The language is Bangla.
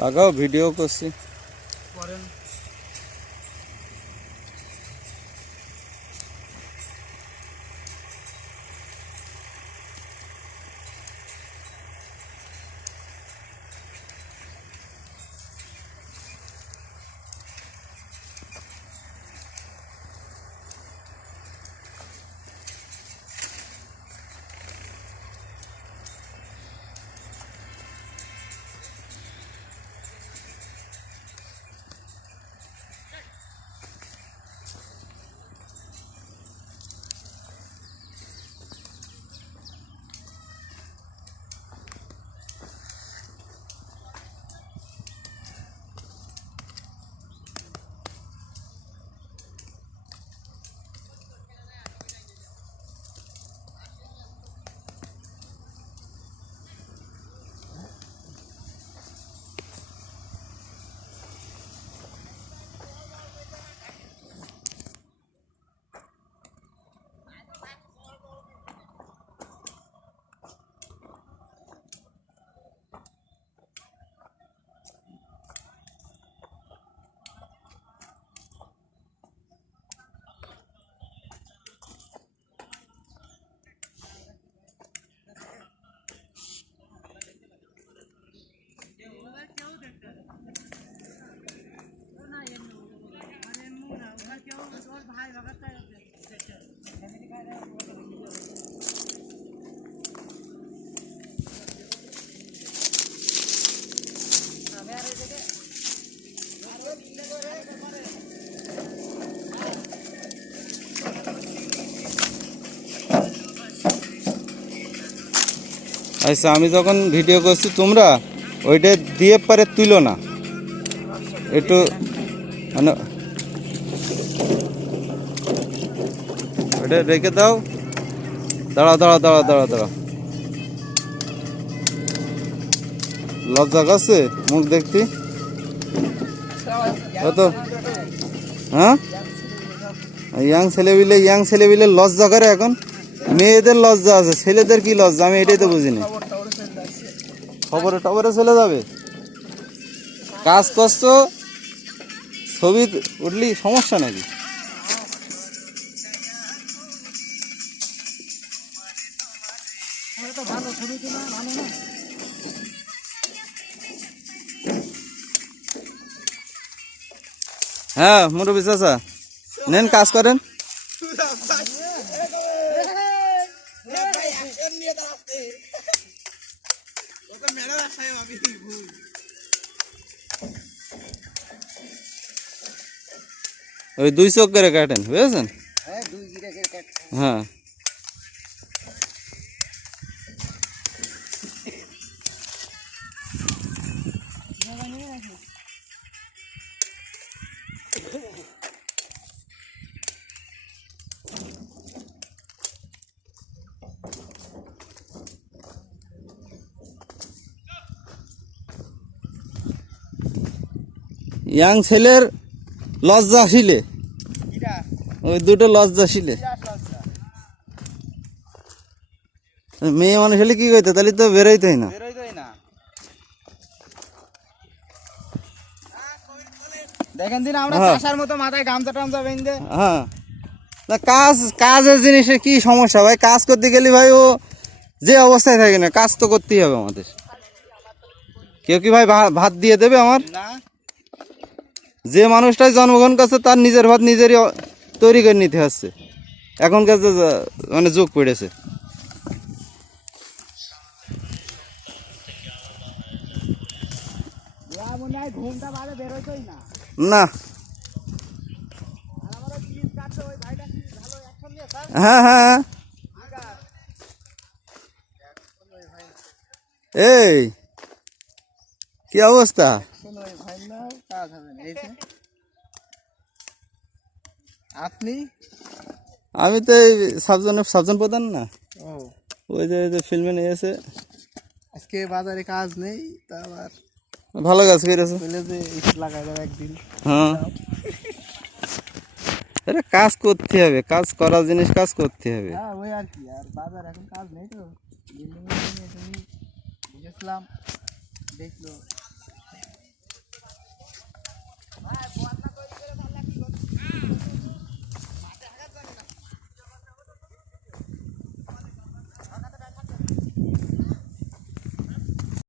লাগাও, ভিডিও করছি। আচ্ছা, আমি যখন ভিডিও করছি তোমরা ওইটা দিয়ে পরে তুলো না, একটু মানে ওইটা রেখে দাও। দাঁড়াও দাঁড়াও দাঁড়াও দাঁড়াও দাঁড়াও, লজ্জা করছে মুখ দেখতে? তো হ্যাঁ, ইয়াং ছেলেবিলে লজ্জা করে এখন? মেয়েদের লজ্জা আছে, ছেলেদের কি লজ্জা আমি এটাই তো বুঝিনি। খবরে টবরে চলে যাবে, কাজ করছো, ছবি উঠলি সমস্যা নাকি? হ্যাঁ মুরব্বি চাচা, নেন কাজ করেন। ওই 2 চোখ করে কাটেন, বুঝেছেন? হ্যাঁ ইয়াং ছেলের লজ্জাশীলে, ওই দুটো লজ্জাশীলে। মেয়ে মানুষ হলে কি করতে, তাহলে তো বেরোইতেই না। দেখেন দিন আমরা চাষার মতো মাথায় গামছা টামছা বেঁধে। হ্যাঁ, না কাজের জিনিসে কি সমস্যা ভাই? কাজ করতে গেলে ভাই ও যে অবস্থায় থাকে না, কাজ তো করতেই হবে আমাদের। কেউ কি ভাই ভাত দিয়ে দেবে আমার? না, যে মানুষটাই জন্মগ্রহণ করছে তার নিজের ভাত নিজেরই তৈরি করে নিতে হচ্ছে, এখনকার যে মানে যুগ পড়েছে। না হ্যাঁ হ্যাঁ, এই কি অবস্থা? আপনি? আমি তো এই সাবজন প্রধান না, ওই যে ফিল্মে নিয়েছে। আজকে বাজারে কাজ নেই, তা আবার ভালো কাজ করেছে, লাগাই দেবো একদিন। হ্যাঁ আরে কাজ করতে হবে, কাজ করার জিনিস কাজ করতে হবে। হ্যাঁ ওই আর কি, আর বাজার এখন কাজ নেই তো, বুঝেছিলাম দেখলো